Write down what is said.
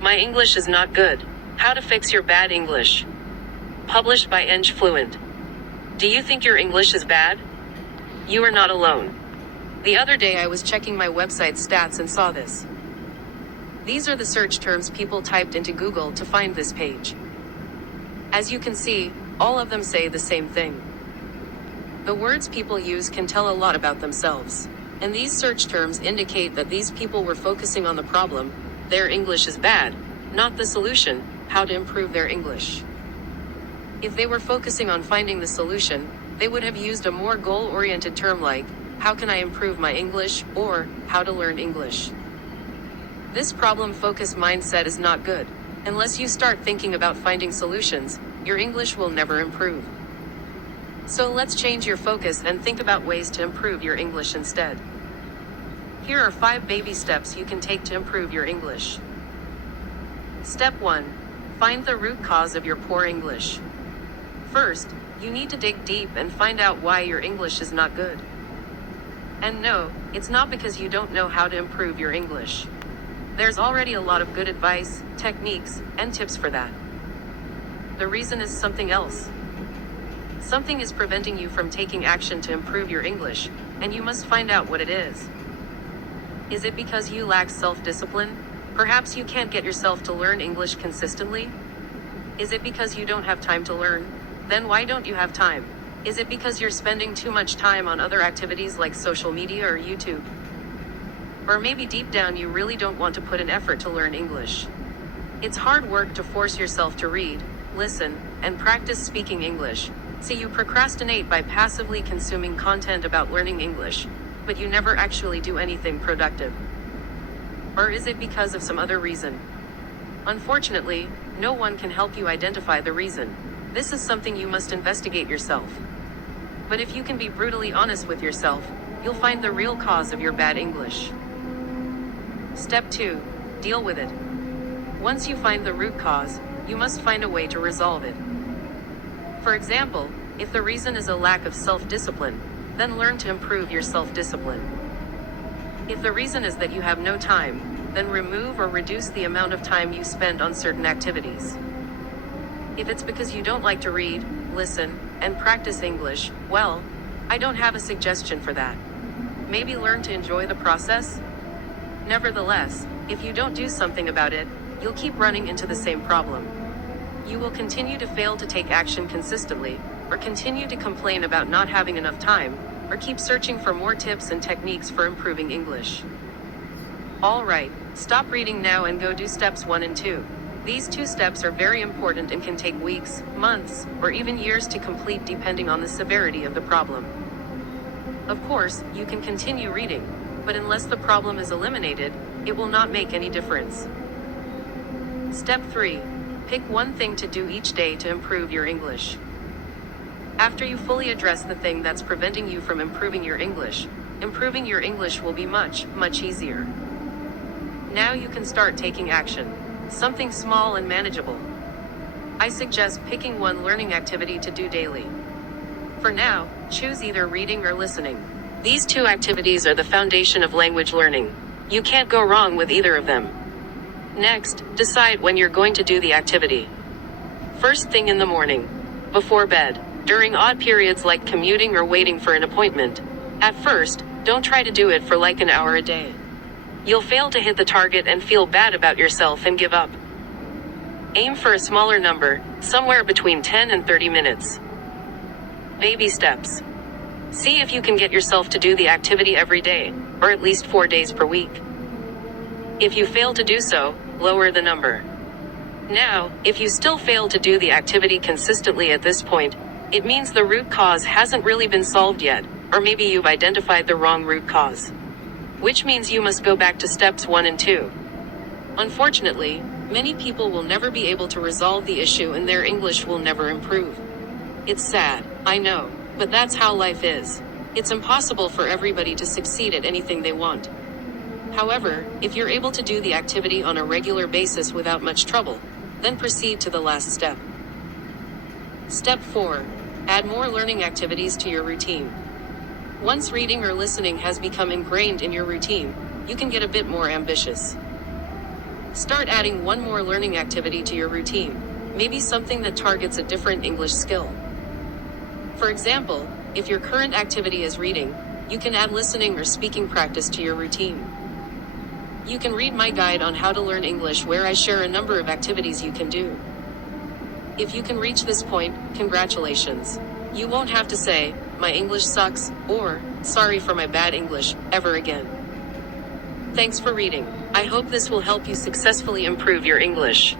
My English is not good. How to fix your bad English. Published by Fluent. Do you think your English is bad? You are not alone. The other day I was checking my website stats and saw this. These are the search terms people typed into Google to find this page. As you can see, all of them say the same thing. The words people use can tell a lot about themselves. And these search terms indicate that these people were focusing on the problem, their English is bad, not the solution, how to improve their English. If they were focusing on finding the solution, they would have used a more goal-oriented term like, how can I improve my English, or, how to learn English. This problem-focused mindset is not good. Unless you start thinking about finding solutions, your English will never improve. So let's change your focus and think about ways to improve your English instead. Here are 5 baby steps you can take to improve your English. Step 1. Find the root cause of your poor English. First, you need to dig deep and find out why your English is not good. And no, it's not because you don't know how to improve your English. There's already a lot of good advice, techniques, and tips for that. The reason is something else. Something is preventing you from taking action to improve your English, and you must find out what it is. Is it because you lack self-discipline? Perhaps you can't get yourself to learn English consistently? Is it because you don't have time to learn? Then why don't you have time? Is it because you're spending too much time on other activities like social media or YouTube? Or maybe deep down you really don't want to put an effort to learn English. It's hard work to force yourself to read, listen, and practice speaking English, so you procrastinate by passively consuming content about learning English, but you never actually do anything productive. Or is it because of some other reason? Unfortunately, no one can help you identify the reason. This is something you must investigate yourself. But if you can be brutally honest with yourself, you'll find the real cause of your bad English. Step 2. Deal with it. Once you find the root cause, you must find a way to resolve it. For example, if the reason is a lack of self-discipline, then learn to improve your self-discipline. If the reason is that you have no time, then remove or reduce the amount of time you spend on certain activities. If it's because you don't like to read, listen, and practice English, well, I don't have a suggestion for that. Maybe learn to enjoy the process? Nevertheless, if you don't do something about it, you'll keep running into the same problem. You will continue to fail to take action consistently, or continue to complain about not having enough time, or keep searching for more tips and techniques for improving English. Alright, stop reading now and go do steps 1 and 2. These 2 steps are very important and can take weeks, months, or even years to complete depending on the severity of the problem. Of course, you can continue reading, but unless the problem is eliminated, it will not make any difference. Step 3. Pick one thing to do each day to improve your English. After you fully address the thing that's preventing you from improving your English will be much, much easier. Now you can start taking action. Something small and manageable. I suggest picking one learning activity to do daily. For now, choose either reading or listening. These 2 activities are the foundation of language learning. You can't go wrong with either of them. Next, decide when you're going to do the activity. First thing in the morning. Before bed. During odd periods like commuting or waiting for an appointment. At first, don't try to do it for like an hour a day. You'll fail to hit the target and feel bad about yourself and give up. Aim for a smaller number, somewhere between 10 and 30 minutes. Baby steps. See if you can get yourself to do the activity every day, or at least 4 days per week. If you fail to do so, lower the number. Now, if you still fail to do the activity consistently at this point, it means the root cause hasn't really been solved yet, or maybe you've identified the wrong root cause. Which means you must go back to steps 1 and 2. Unfortunately, many people will never be able to resolve the issue and their English will never improve. It's sad, I know, but that's how life is. It's impossible for everybody to succeed at anything they want. However, if you're able to do the activity on a regular basis without much trouble, then proceed to the last step. Step 4. Add more learning activities to your routine. Once reading or listening has become ingrained in your routine, you can get a bit more ambitious. Start adding one more learning activity to your routine, maybe something that targets a different English skill. For example, if your current activity is reading, you can add listening or speaking practice to your routine. You can read my guide on how to learn English, where I share a number of activities you can do. If you can reach this point, congratulations. You won't have to say, "My English sucks," or, "Sorry for my bad English," ever again. Thanks for reading. I hope this will help you successfully improve your English.